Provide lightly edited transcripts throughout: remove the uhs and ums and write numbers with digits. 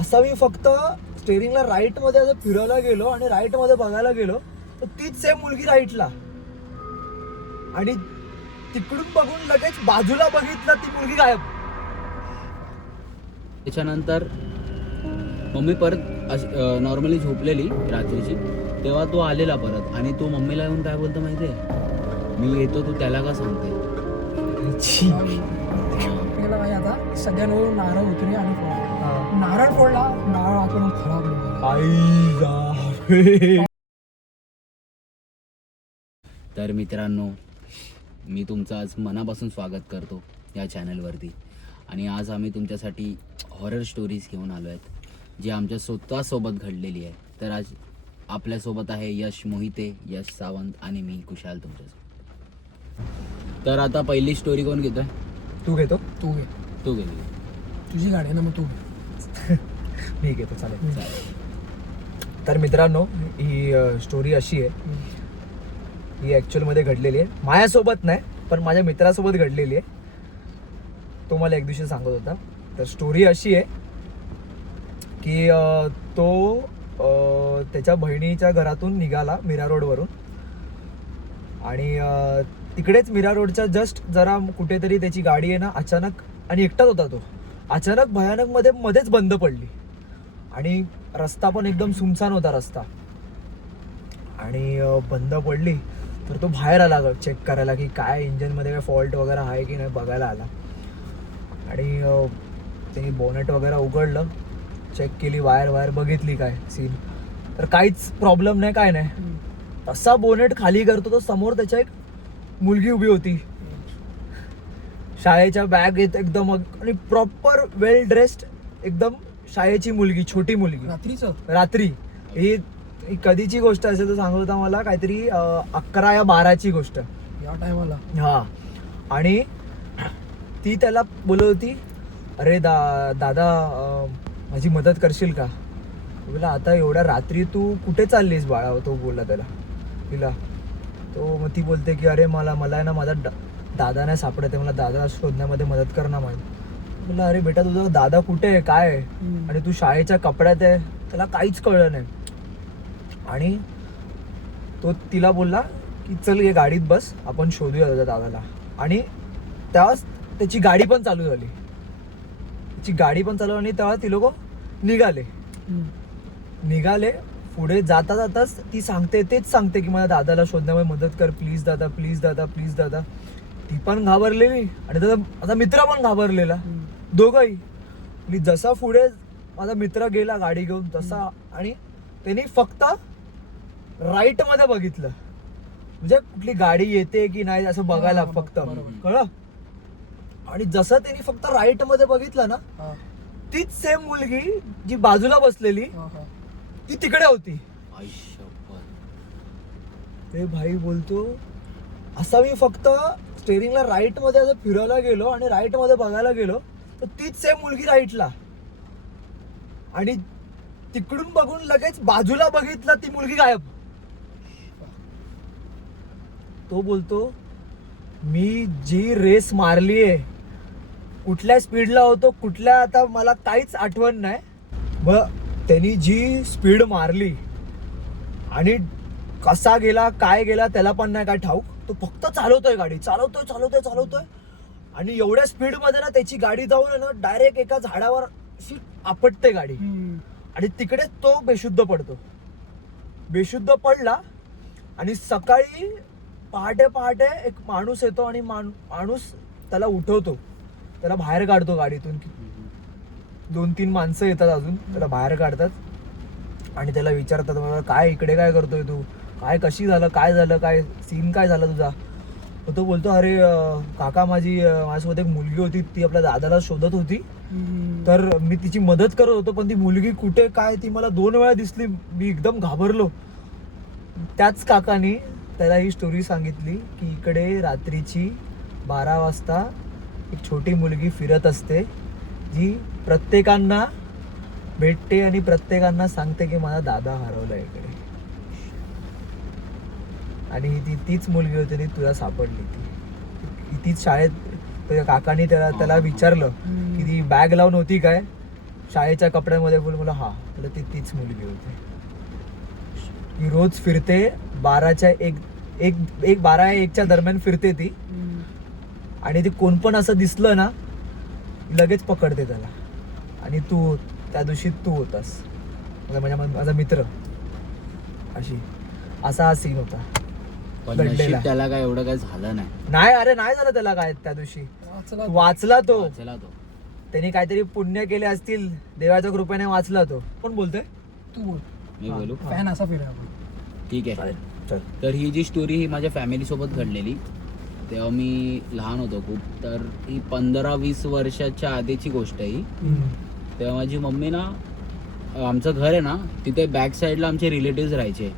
असा मी फक्त स्टेअरिंगला राईट मध्ये असं फिरायला गेलो आणि राईट मध्ये बघायला गेलो तर तीच सेम मुलगी राईटला, आणि तिकडून बघून लगेच बाजूला बघितलं ती मुलगी गायब. त्याच्यानंतर मम्मी परत नॉर्मली झोपलेली रात्रीची, तेव्हा तो आलेला परत आणि तो मम्मीला येऊन काय बोलतो माहितीये, मी येतो तू त्याला का सांगते. गेला भाई आता सगळ्यांवरून नारळ उतरे आणि फोडला. नारळ फोडला, नारळ आतून खराब झाला. तर मित्रांनो, मी तुमचं आज मनापासून स्वागत करतो या चॅनलवरती. आणि आज आम्ही तुमच्यासाठी हॉरर स्टोरीज घेऊन आलो आहेत जी आमच्या स्वतःसोबत घडलेली आहे. तर आज आपल्यासोबत आहे यश मोहिते, यश सावंत आणि मी कुशाल तुमच्यासोबत. तर आता पहिली स्टोरी कोण घेतोय? तू घेतो? तू घे, तू गेली. तुझी गाडी आहे ना, मग तू घे. मी घेतो, चालेल. चालेल. तर मित्रांनो, ही स्टोरी अशी आहे, ही ॲक्च्युअलमध्ये घडलेली आहे. माझ्यासोबत नाही, पण माझ्या मित्रासोबत घडलेली आहे. तो मला एक दिवशी सांगत होता. तर स्टोरी अशी आहे की तो त्याच्या बहिणीच्या घरातून निघाला मीरा रोडवरून, आणि तिकडेच मीरा रोडच्या जस्ट जरा कुठेतरी त्याची गाडी आहे ना अचानक, आणि एकटाच होता तो, अचानक भयानक मध्येच बंद पडली. आणि रस्ता पण एकदम सुनसान होता रस्ता, आणि बंद पडली. तर तो बाहेर आला चेक करायला की काय इंजिनमध्ये काय फॉल्ट वगैरे आहे की नाही बघायला आला. आणि त्यांनी बोनेट वगैरे उघडलं, चेक केली, वायर बघितली काय सीन, तर काहीच प्रॉब्लेम नाही, काय नाही. तसा बोनेट खाली करतो तो समोर त्याच्या एक मुलगी उभी होती, शाळेच्या बॅग येत एकदम, आणि प्रॉपर वेल ड्रेस्ड, एकदम शाळेची मुलगी, छोटी मुलगी. रात्री ही कधीची गोष्ट असेल तर सांगत होता मला, काहीतरी 11 या 12ची गोष्ट या टायमाला. हा. आणि ती त्याला बोलत होती, अरे दादा माझी मदत करशील का? बोला आता एवढ्या रात्री तू कुठे चाललीस बाळा? तो बोलला त्याला, तिला. तो मग ती बोलते की अरे मला आहे ना माझा दादा नाही सापडत आहे, मला दादा शोधण्यामध्ये मदत कर ना माझी. बोला अरे बेटा तुझा दादा कुठे आहे, काय आहे? आणि तू शाळेच्या कपड्यात आहे. त्याला काहीच कळलं नाही. आणि तो तिला बोलला की चल ये गाडीत बस, आपण शोधूया तुझ्या दादाला. आणि तेव्हाच त्याची गाडी पण चालू झाली, आणि तेव्हा ती लोक निघाले. पुढे जाताच ती तेच सांगते की मला दादाला शोधण्यामध्ये मदत कर, प्लीज दादा, प्लीज दादा, प्लीज दादा. ती पण घाबरलेली आणि त्याचा मित्र पण घाबरलेला, दोघंही. जसा पुढे माझा मित्र गेला गाडी घेऊन तसा, आणि त्यांनी फक्त राईट मध्ये बघितलं, म्हणजे कुठली गाडी येते की नाही असं बघायला फक्त, कळलं. आणि जसं त्यांनी फक्त राईट मध्ये बघितलं ना, तीच सेम मुलगी जी बाजूला बसलेली ती तिकडे होती. ते भाई बोलतो, असा मी फक्त स्टेअरिंगला राईट मध्ये असं फिरायला गेलो आणि राईट मध्ये बघायला गेलो तर तीच सेम मुलगी राईटला, आणि तिकडून बघून लगेच बाजूला बघितलं ती मुलगी गायब. तो बोलतो, मी जी रेस मारलीये, कुठल्या स्पीडला होतो, कुठल्या, आता मला काहीच आठवण नाही. मग त्यांनी जी स्पीड मारली आणि कसा गेला काय गेला त्याला पण नाही काय ठाऊक. तो फक्त चालवतोय गाडी, चालवतोय, आणि एवढ्या स्पीड मध्ये ना त्याची गाडी जाऊन ना डायरेक्ट एका झाडावर आपटते गाडी, आणि तिकडे तो बेशुद्ध पडला. आणि सकाळी पहाटे एक माणूस येतो आणि माणूस त्याला उठवतो, त्याला बाहेर काढतो गाडीतून. 2-3 माणसं येतात अजून, त्याला बाहेर काढतात आणि त्याला विचारतात, मला काय इकडे काय करतोय तू, कशी झालं, काय झालं, काय सीन काय झाला तुझा? तो बोलतो, अरे काका माझ्यासोबत एक मुलगी होती, ती आपल्या दादाला शोधत होती, तर मी तिची मदत करत होतो, पण ती मुलगी कुठे काय ती मला 2 वेळा दिसली, मी एकदम घाबरलो. त्याच काकानी त्याला ही स्टोरी सांगितली की इकडे रात्रीची 12 वाजता एक छोटी मुलगी फिरत असते, जी प्रत्येकांना भेटते आणि प्रत्येकांना सांगते की माझा दादा हरवला इकडे, आणि तीच मुलगी होती, ती तुला सापडली, तीच शाळेत. त्याच्या काकानी त्याला विचारलं की ती बॅग लावून होती काय शाळेच्या कपड्यांमध्ये फुल मुलं हा तर तीच मुलगी होती. ती रोज फिरते 12-1च्या दरम्यान फिरते ती. आणि ती कोण पण असं दिसलं ना लगेच पकडते त्याला. आणि त्या दिवशी तू होतास माझा मित्र. असा हा सीन होता. पण घडलेला. नशीब त्याला काय एवढं काय झालं नाही. नाही झालं त्याला काय त्या दिवशी. वाचला तो. चला तो त्यांनी काहीतरी पुण्य केले असतील, देवाच्या कृपेने वाचला तो. कोण बोलतोय? तू बोल. मी बोलू. फॅन असा फिरूया आपण. ठीक आहे. चालेल, चल. तर ही जी स्टोरी ही माझ्या फॅमिली सोबत घडलेली. तेव्हा मी लहान होतो खूप. तर ही 15-20 वर्षाच्या आधीची गोष्ट आहे ही. तेव्हा माझी मम्मी ना, आमचं घर आहे ना तिथे बॅक साईडला आमचे रिलेटिव्ह राहायचे.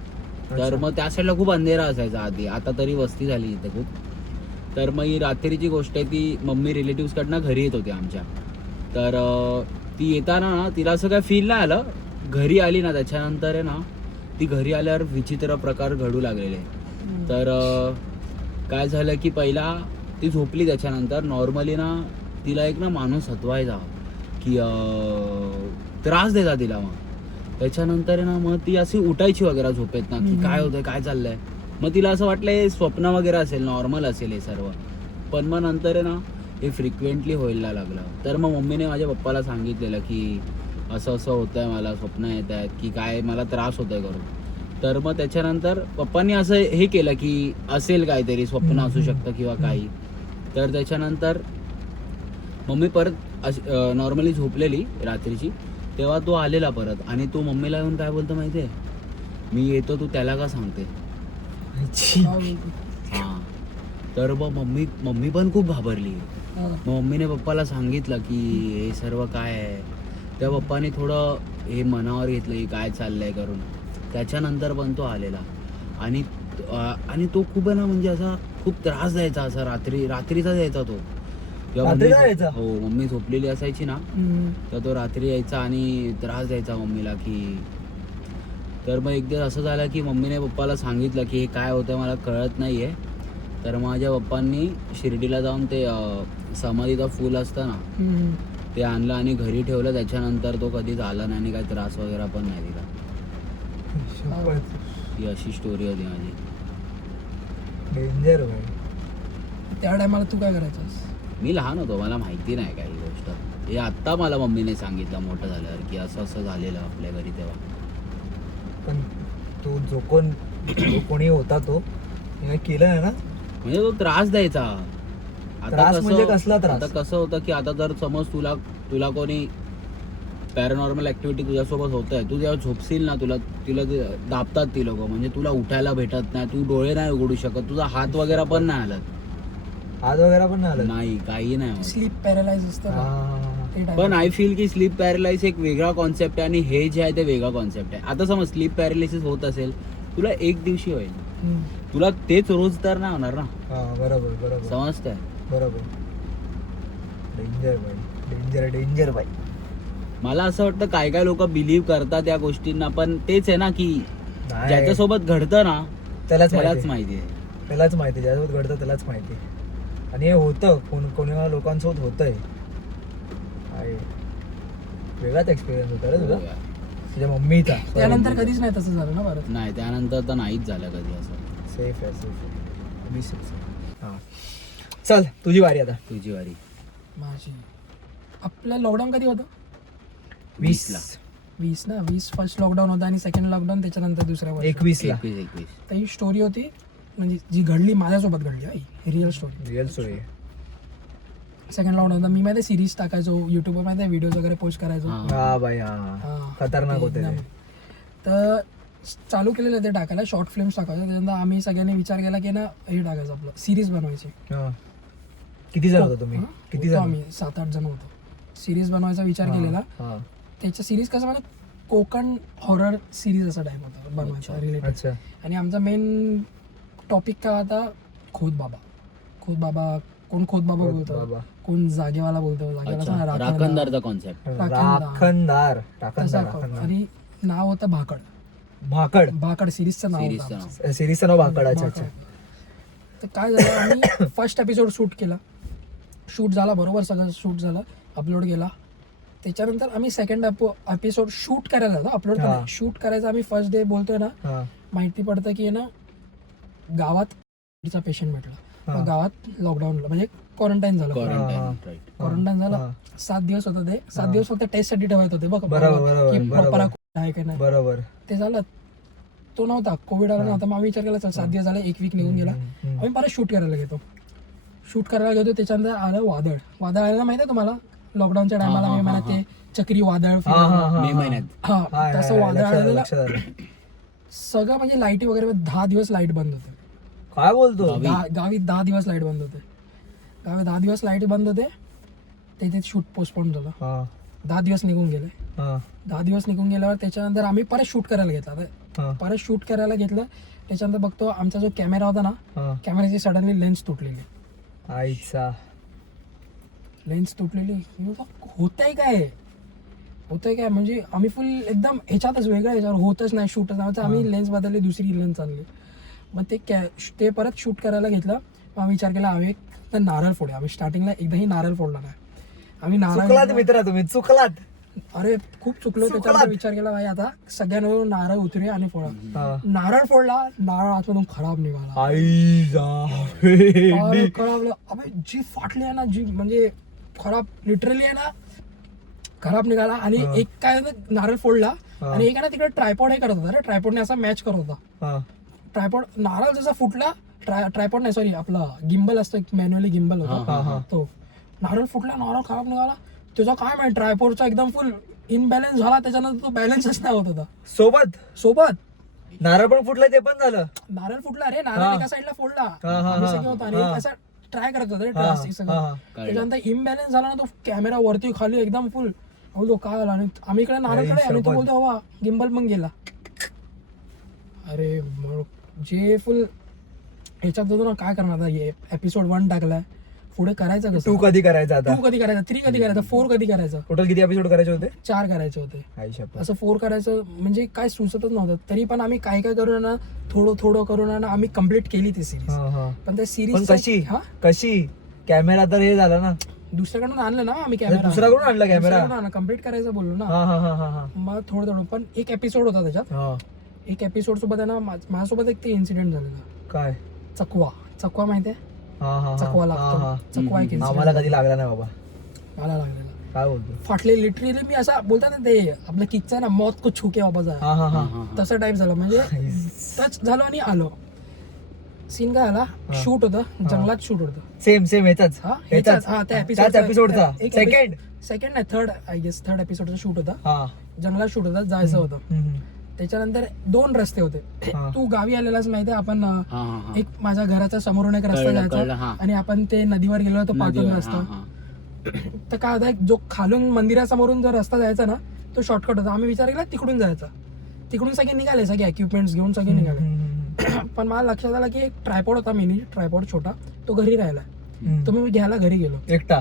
तर मग त्या साईडला खूप अंधेरा असायचा आधी. आता तरी वस्ती झाली इथं खूप. तर मग ही रात्रीची गोष्ट आहे. ती मम्मी रिलेटिव्हकडनं घरी येत होती आमच्या. तर ती येताना ना तिला असं काय फील नाही आलं. घरी आली ना त्याच्यानंतर आहे ना, ती घरी आल्यावर विचित्र प्रकार घडू लागलेले. तर काय झालं की पहिला ती झोपली. त्याच्यानंतर नॉर्मली ना तिला एक ना माणूस हतवायचा की त्रास द्यायचा तिला. मग त्याच्यानंतर ना मग ती अशी उठायची वगैरे झोपेत ना की काय होतंय काय चाललंय. मग तिला असं वाटलं हे स्वप्न वगैरे असेल, नॉर्मल असेल हे सर्व. पण मग नंतर आहे ना हे फ्रिक्वेंटली व्हायला लागलं. तर मग मम्मीने माझ्या पप्पाला सांगितलेलं की असं असं होतंय, मला स्वप्न येत आहेत की काय, मला त्रास होतोय करून. तर मग त्याच्यानंतर पप्पांनी असं हे केलं की असेल काहीतरी, स्वप्न असू शकतं किंवा काही. तर त्याच्यानंतर मम्मी परत नॉर्मली झोपलेली रात्रीची. तेव्हा तो आलेला परत. आणि तो मम्मीला येऊन काय बोलतो माहिती आहे, मी येतो तू त्याला का सांगते. हां. तर मग मम्मी पण खूप घाबरली. मग मम्मीने पप्पाला सांगितलं की हे सर्व काय आहे. त्या पप्पाने थोडं हे मनावर घेतलं की काय चाललंय करून. त्याच्यानंतर पण तो आलेला. आणि तो खूप आहे ना म्हणजे असा खूप त्रास द्यायचा. असा रात्रीचा द्यायचा तो. हो, मम्मी झोपलेली असायची ना तर तो रात्री यायचा आणि त्रास द्यायचा मम्मीला की. तर मग एकदा असं झालं की मम्मीने पप्पाला सांगितलं की हे काय होतं मला कळत नाहीये. तर माझ्या पप्पांनी शिर्डीला जाऊन ते समाधीचं फूल असतं ना ते आणलं आणि घरी ठेवलं. त्याच्यानंतर तो कधीच आला नाही आणि काही त्रास वगैरे पण नाही दिला. ही अशी स्टोरी होती माझी. डेंजर भाई. त्या टायमाला तू काय करायचंस? मी लहान होतो, मला माहिती नाही काही गोष्ट. हे आत्ता मला मम्मीने सांगितलं मोठं झाल्यावर की असं असं झालेलं आपल्या घरी तेव्हा. पण तो जो कोणी होता तो केलं नाही ना. म्हणजे तो त्रास द्यायचा. त्रास म्हणजे कसला त्रास? आता कसं होतं की आता जर समज तुला कोणी पॅरानॉर्मल ऍक्टिव्हिटी तुझ्यासोबत होत आहे, तू जेव्हा झोपशील ना तुला दाबतात ती लोक. म्हणजे तुला उठायला भेटत नाही, तू डोळे नाही उघडू शकत, तुझा हात वगैरे पण नाही हलत. हात वगैरे पण नाही, काही नाही होत. स्लीप पॅरालाइज असतं. पण आय फील की स्लीप पॅरालाइसिस एक वेगळा कॉन्सेप्ट आहे आणि हे जे आहे ते वेगळा कॉन्सेप्ट आहे. आता समज स्लीप पॅरालिसिस होत असेल तुला एक दिवशी होईल, तुला तेच रोज तर नाही होणार ना. बरोबर समजतंय. बरोबर. डेंजर भाई, डेंजर भाई. मला असं वाटतं काय काय लोक बिलीव्ह करतात या गोष्टींना. पण तेच आहे ना की ज्याच्यासोबत घडतं ना त्यालाच माहिती आहे. ज्याच्यासोबत घडतं त्यालाच माहिती. आणि हे होतं कोणी लोकांसोबत होतंय. वेगळाच एक्सपिरियन्स होता रे तुझा, तुझ्या मम्मीचा. त्यानंतर कधीच नाही तसं झालं ना भारत? नाही, त्यानंतर तर नाहीच झालं कधी असं. सेफ आहे. हां, चल तुझी वारी आता. तुझी वारी. माझी. आपलं लॉकडाऊन कधी होतं? 20 ला. 20 फर्स्ट लॉकडाऊन होता आणि सेकंड लॉकडाऊन त्याच्यानंतर दुसऱ्या वर्षी 21 ला. 21. तर ही स्टोरी होती म्हणजे जी घडली माझ्यासोबत घडली ही real real story. Second lockdown होता. मी माहिती सिरीज टाकायचो युट्यूबवर, माहिती व्हिडिओज वगैरे पोस्ट करायचो. हा भाई, हा खतरनाक होते ते. तर चालू केलेलं ते टाकायला, शॉर्ट फिल्म्स टाकायचं. त्याच्यानंतर आम्ही सगळ्यांनी विचार केला की ना हे टाकायचं आपलं सिरीज बनवायची. किती जण होतो तुम्ही? किती जण? आम्ही 7-8 जण होतो. सिरीज बनवायचा विचार केलेला. त्याच्या सिरीज कसं मला कोकण हॉरर सिरीज असा टाईप होता बनवायचा रिलेटेड. आणि आमचा मेन टॉपिक काय होता, खोत बाबा. कोण खोत बाबा बोलतो, कोण जागेवाला बोलतो. राखणदारचा कॉन्सेप्ट. राखणदार. आणि नाव होतं भाकड सिरीजचं नाव होतं. सिरीजचं नाव भाकड. अच्छा. तर काय झालं, आम्ही फर्स्ट एपिसोड शूट केला. शूट झाला बरोबर, सगळं शूट झालं, अपलोड केला. त्याच्यानंतर आम्ही सेकंड एपिसोड शूट करायला जातो, अपलोड हा. करायला शूट करायचं. आम्ही फर्स्ट डे बोलतोय ना, हा, माहिती पडतं की ना गावात पेशंट भेटला. हा. मग गावात लॉकडाऊनला म्हणजे क्वारंटाईन झालं. Quarantine right. क्वारंटाईन झालं हा. 7 दिवस होतं ते. 7 हा. दिवस फक्त टेस्ट साठी ठेवायचं होते बघ, बरोबर, बरोबर, की बरोबर. प्रॉपर आहे का नाही. बरोबर. ते झालं, तो नव्हता, कोविड आला हा. नव्हता. मग आम्ही विचार केला चल 7 दिवस झाले, 1 वीक निघून गेला, हम्म. आम्ही परत शूट करायला घेतो. शूट करायला घेतो, त्याच्यानंतर आलं वादळ. वादळ आलं माहिती आहे तुम्हाला, लॉकडाऊनच्या टायमाला हा, मी हा, म्हणत हा. ते चक्री वादळ हा, फिरलं. हा, हा, मे हा. महिन्यात. हा, हाय, तसं हाय, वादळ लक्षात आलं, आलेलं. लक्षात आलं. सगळं म्हणजे लाईटी वगैरे 10 दिवस लाईट बंद होते. काय बोलतो? गावी? गावी 10 दिवस लाईट बंद होते. गावी 10 दिवस लाईट बंद होते. ते शूट पोस्टपोन झालं. हा, 10 दिवस निघून गेले. हा, 10 दिवस निघून गेल्यावर त्याच्यानंतर आम्ही परत शूट करायला घेतला. हा, परत शूट करायला घेतलं. त्याच्यानंतर बघतो आमचा जो कॅमेरा होता ना, हा. कॅमेऱ्याची सडनली लेन्स तुटलेली. आईचा. लेन्स तुटलेली. मी म्हटलं, होतंय काय म्हणजे आम्ही फुल एकदम ह्याच्यातच वेगळं ह्याच्यावर होतच नाही, शूटच नाही. आम्ही लेन्स बदलली, दुसरी लेन्स आणली. मग ते परत शूट करायला घेतलं. मग आम्ही विचार केला आम्ही तर नारळ फोडूया. आम्ही स्टार्टिंगला एकदाही नारळ फोडला नाही. आम्ही चुकलात नारळ, मित्रा, तुम्ही चुकलात. अरे खूप चुकलो. त्याच्यानंतर विचार केला भाई आता सगळ्यांवर नारळ उतरूया आणि फोडा. हा. नारळ फोडला, नारळ आतमधून खराब निघाला. अरे खराब, अबे जी फाटली आहे ना, जी म्हणजे खराब लिटरली आहे ना, खराब निघाला. आणि हा. एक काय नारळ फोडला हा. आणि एक आहे ना तिकडे ट्रायपॉड हे करत होता रे, ट्रायपॉडने असा मॅच करत होता. हा. ट्रायपॉड नारळ जसा फुटला, ट्रायपॉड नाही सॉरी, आपला गिम्बल असतो, एक मॅन्युअली गिम्बल हा, होता हा. तो. नारळ फुटला, नारळ खराब निघाला. त्याचा काय माहिती, ट्रायपॉडचा एकदम फुल इनबॅलन्स झाला. त्याच्यानंतर तो बॅलन्सच नाही होत होता. सोबत नारळ पण फुटलं, ते पण झालं. नारळ फुटला रे, हा. नारळ एका साईडला फोडला. हा, हा, आम्ही हा. सगळे होतो आणि हा. एक असा ट्राय करत होतो रे, हा, सगळं. हा. त्याच्यानंतर इम्बॅलन्स झाला ना, तो कॅमेरा वरती खाली एकदम फुल. बोलतो काय झाला, आणि आम्ही इकडे नारळ कडे आणि तो शपथ. बोलतो हवा गिम्बल पण गेला. अरे मग जे फुल ह्याच्यात होतो ना, काय करणार आता. एपिसोड 1 टाकलाय, पुढे करायचं 2 कसं. कधी करायचं आता? 2 कधी करायचं, 3 कधी करायचं, 4 कधी करायचं, टोटल किती एपिसोड करायचे होते? 4 करायचे होते. आई शपथ. असं 4 करायचं म्हणजे काय सुचतच नव्हतं. तरी पण आम्ही काय करून ना, थोडं करून ना आम्ही कम्प्लीट केली ती सिरीज. हा, हा. पण त्या पण सिरीज कशी कॅमेरा तर हे झाला ना, दुसऱ्याकडून आणलं ना आम्ही कॅमेरा. दुसऱ्याकडून आणला कॅमेरा? कम्प्लीट करायचं बोललो ना. हा, हा, हा, हा, हा. मग थोडं पण एक एपिसोड होता त्याच्यात. हा. एक एपिसोड सोबत आहे ना, माझ्यासोबत एक ते इन्सिडेंट झालेला. काय? चकवा माहितीये, हा, हा, हा. चकवा हा, लागतो. हा. चकवा एक आम्हाला incident कधी लागला नाही बाबा. मला लागलेला. काय बोलतो? फाटले लिटरली. मी असा बोलतात ना ते आपलं किकचं ना, मौत को छुके वापस आहे, हा, हा, हा, हा. हा, हा. तसं टाईप झालं. म्हणजे टच झालो आणि आलो. सीन काय आला, शूट होतं, जंगलात शूट होतं. सेम ह्याचाच. हा ह्याचाच. हा, त्या त्याच एपिसोडचा सेकंड नाही, थर्ड एपिसोडचा शूट होता. हा. जंगलात शूट होता, जायचं होतं. हम्म. त्याच्यानंतर 2 रस्ते होते. हा. तू गावी आलेलाच माहितीये, आपण हा, हा, हा. एक माझ्या घराच्या समोरून एक रस्ता कळलं, जायचा हा. आणि आपण ते नदीवर गेलो होतो, पाटून नदीवर, रस्ता. हा, हा. तर काय होता, जो खालून मंदिरासमोरून जो रस्ता जायचा ना, तो शॉर्टकट होता. आम्ही विचार केला तिकडून जायचा. तिकडून सगळे निघाले, सगळे इक्विपमेंट्स घेऊन सगळे निघाले. हम्म. पण मला लक्षात आलं की एक ट्रायपॉड होता, मिनी ट्रायपॉड छोटा, तो घरी राहिला. तो मी घ्यायला घरी गेलो. एकटा?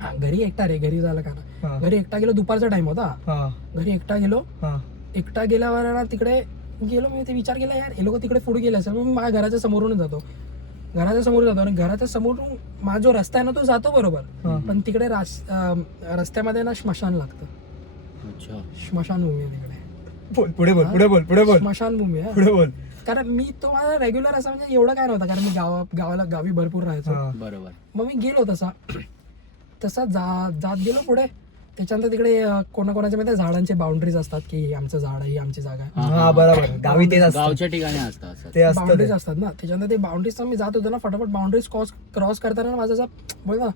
हा, घरी एकटा रे, घरी जायला का ना, हा. घरी एकटा गेलो. दुपारचा टाइम होता. हा. घरी एकटा गेलो. हा. एकटा गेल्यावर ना तिकडे गेलो. मी ते विचार केला यार, हे लोक तिकडे पुढे गेले असेल. मग मी माझ्या घराच्या समोरून जातो. आणि घराच्या समोरून माझा जो रस्ता आहे ना, तो जातो बरोबर. हा. पण तिकडे रस्त्यामध्ये ना स्मशान लागतं. अच्छा. स्मशानभूमी आहे तिकडे. बोल, पुढे बोल. स्मशानभूमी आहे. पुढे बोल. कारण मी तो माझा रेग्युलर असा म्हणजे एवढं काय नव्हतं, कारण मी गावी भरपूर राहायचो. हा. बरोबर. मग मी गेलो तसा जात गेलो पुढे. त्याच्यानंतर तिकडे कोणाकोणाच्या मध्ये झाडांचे बाउंड्रीज असतात की हे आमचं झाड आहे, ही आमची जागा आहे. हा, बरोबर. गावी तेच असतं. गावच्या ठिकाणी असतं असं. ते असतं बाउंड्रीज ते. असतात ना. त्याच्यानंतर ते बाउंड्रीज मी जात होतो ना, फटाफट बाउंड्रीज क्रॉस करताना माझा असा बोल ना,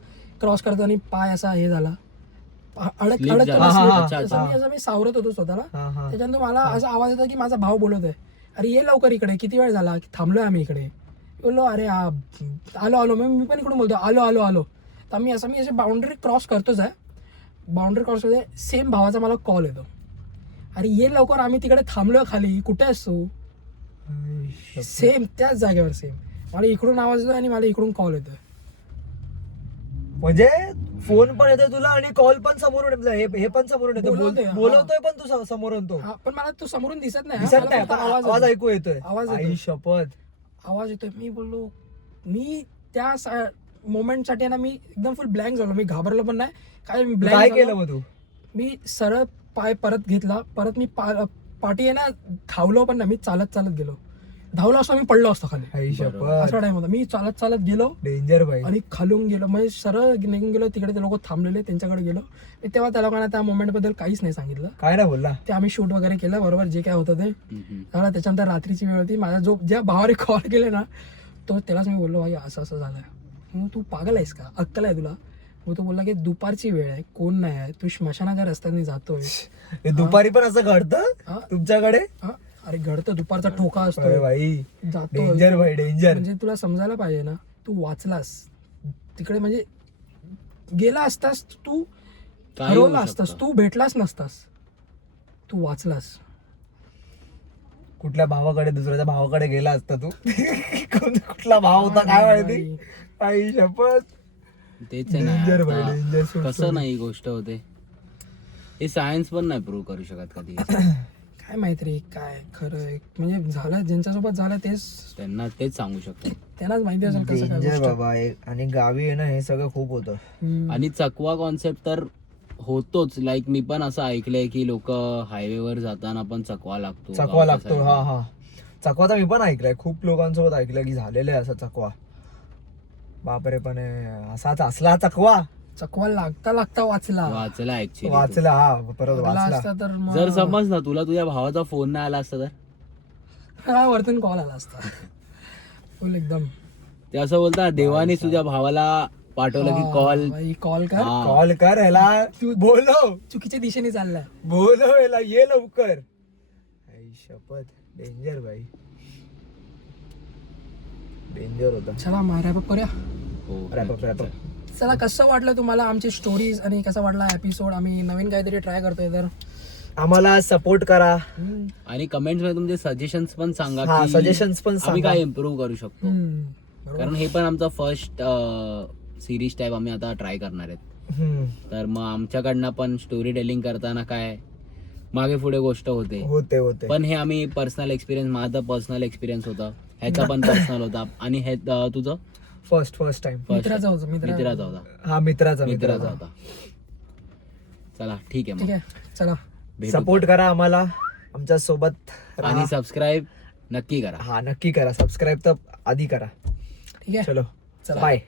क्रॉस करताना पाय असा हे झाला, अडकतो Slip झाला. हा, हा, ना. हा. असं मी सावरत होतो स्वतःला. हा, हा. त्याच्यानंतर मला असा आवाज येतो की माझा भाऊ बोलत आहे, अरे ये लवकर इकडे, किती वेळ झाला, थांबलोय आम्ही इकडे. बोललो अरे आलो. मी पण इकडून बोलतो आलो. तर मी अशी बाउंड्री क्रॉस करतोच आहे. बाउंड्री क्रॉस होते, सेम भावाचा मला कॉल येतो, अरे ये लवकर, आम्ही तिकडे थांबलोय खाली, कुठे असतो. सेम त्याच जागेवर सेम मला इकडून आवाज येतो आणि मला इकडून कॉल येतोय. म्हणजे फोन पण येतोय तुला आणि कॉल पण समोरून येतो, हे पण समोरून येतो. बोलवतोय, हा. बोलवतोय पण तू समोरून तो हा, पण मला तो समोरून दिसत नाही. दिसत मला नाही, फक्त पण आवाज येतो. ऐकू येतोय. आवाज येतोय. आई शपथ. आवाज येतोय. मी बोललो, मी त्या मोमेंटसाठी ना मी एकदम फुल ब्लँक झालो. मी घाबरलो पण नाही काय. मी काय ब्लँक केलं मग तू? मी सरळ पाय परत घेतला, परत मी पाठी आहे ना धावलो पण नाही, मी चालत चालत गेलो. धावलो असतो मी पडलो असतो खाली, आई असा शपथ, टाइम होता. मी चालत चालत गेलो डेंजर भाई. आणि खालून गेलो, म्हणजे सरळ निघून गेलो. तिकडे ते लोक थांबलेले, त्यांच्याकडे गेलो. मी तेव्हा त्या लोकांना त्या मोमेंट बद्दल काहीच नाही सांगितलं. काय ना बोलला. ते आम्ही शूट वगैरे केलं बरोबर, जे काय होतं ते झालं. त्याच्यानंतर रात्रीची वेळ होती. माझा जो ज्या भावाने कॉल केले ना, तो त्यालाच मी बोललो, भाई असं असं झालंय. मग तू पागल आहेस का, अक्कल आहे तुला? मग तो बोलला की दुपारची वेळ आहे, कोण नाही आहे, तू स्मशानाच्या रस्त्याने जातोय. हे दुपारी पण असं घडतं हा? तुमच्याकडे? हा? अरे घडतं, दुपारचा ठोका अरे असतो, भाई जातो. डेंजर भाई डेंजर. म्हणजे तुला समजायला पाहिजे ना, तू वाचलास तिकडे, म्हणजे गेला असतास तू, काही होऊ हरवला असतास शकतं. तू, भेटलास नसतास, तू वाचलास. कुठल्या भावाकडे, दुसऱ्याच्या भावाकडे गेला असता तू. कुठला भाव होता काय माहिती. आई शपथ, तेच आहे डेंजर भाई ना, डेंजर. आता कसं नाही गोष्ट होते, हे सायन्स पण नाही प्रूव्ह करू शकत कधी. काय माहित रे काय खरं आहे, म्हणजे झालं ज्यांच्यासोबत झालं तेच त्यांना तेच सांगू शकतो. त्यांनाच माहिती असेल कसं काय डेंजर गोष्ट. बाबा. आणि गावी आहे ना हे सगळं खूप होतं. आणि चकवा कॉन्सेप्ट तर होतोच. लाईक मी पण असं ऐकलंय की लोक हायवेवर जाताना पण चकवा लागतो. चकवा लागतो. हा हा, चकवा तर मी पण ऐकलाय, खूप लोकांसोबत ऐकलंय की झालेलं आहे असा चकवा. बापरे, पण असाच असला चकवा. चकवा लागता लागता वाचला. वाचला ऍक्च्युली. वाचला, हा परत लागला वाचला. असता तर मग- जर समज ना तुला तुझ्या भावाचा फोन नाही आला असता तर हा, वरतून कॉल आला असता फुल एकदम. ते असं बोलतात देवाने तुझ्या भावाला पाठवलं की कॉल कर, कॉल कर ह्याला, तू बोलव, चुकीच्या दिशेने चाललाय. बोलव ह्याला, ये लवकर. आई शपथ, डेंजर भाई डेंजर होता. चला मारा करूया. हो, Wrap up, wrap up. चला, कसं वाटलं तुम्हाला आमची स्टोरीज आणि कसा वाटला एपिसोड? आम्ही नवीन काहीतरी ट्राय करतोय, तर आम्हाला सपोर्ट करा. आणि कमेंट्स मध्ये तुमचे सजेशन्स पण सांगा हा, की सजेशन्स पण आम्ही सांगा. काय इम्प्रूव्ह करू शकतो. बरोबर. कारण हे पण आमचा फर्स्ट सिरीज टाईप आम्ही आता ट्राय करणार आहेत. हम्म. तर मग आमच्याकडनं पण स्टोरी टेलिंग करताना काय मागे पुढे गोष्ट होते. होते पण हे आम्ही पर्सनल एक्सपिरियन्स, माझा पर्सनल एक्सपिरियन्स होता, ह्याचा पण पर्सनल होता, आणि हे तुझं फर्स्ट टाइम मित्राचा होता, मित्राचा होता. हा, मित्राचा होता. चला ठीक आहे ठीक मग, आहे, चला भेटू. सपोर्ट करा आम्हाला, आमच्या सोबत आणि सबस्क्राईब नक्की करा. हा, नक्की करा. सबस्क्राईब तर आधी करा. ठीक आहे, चलो, चला. बाय.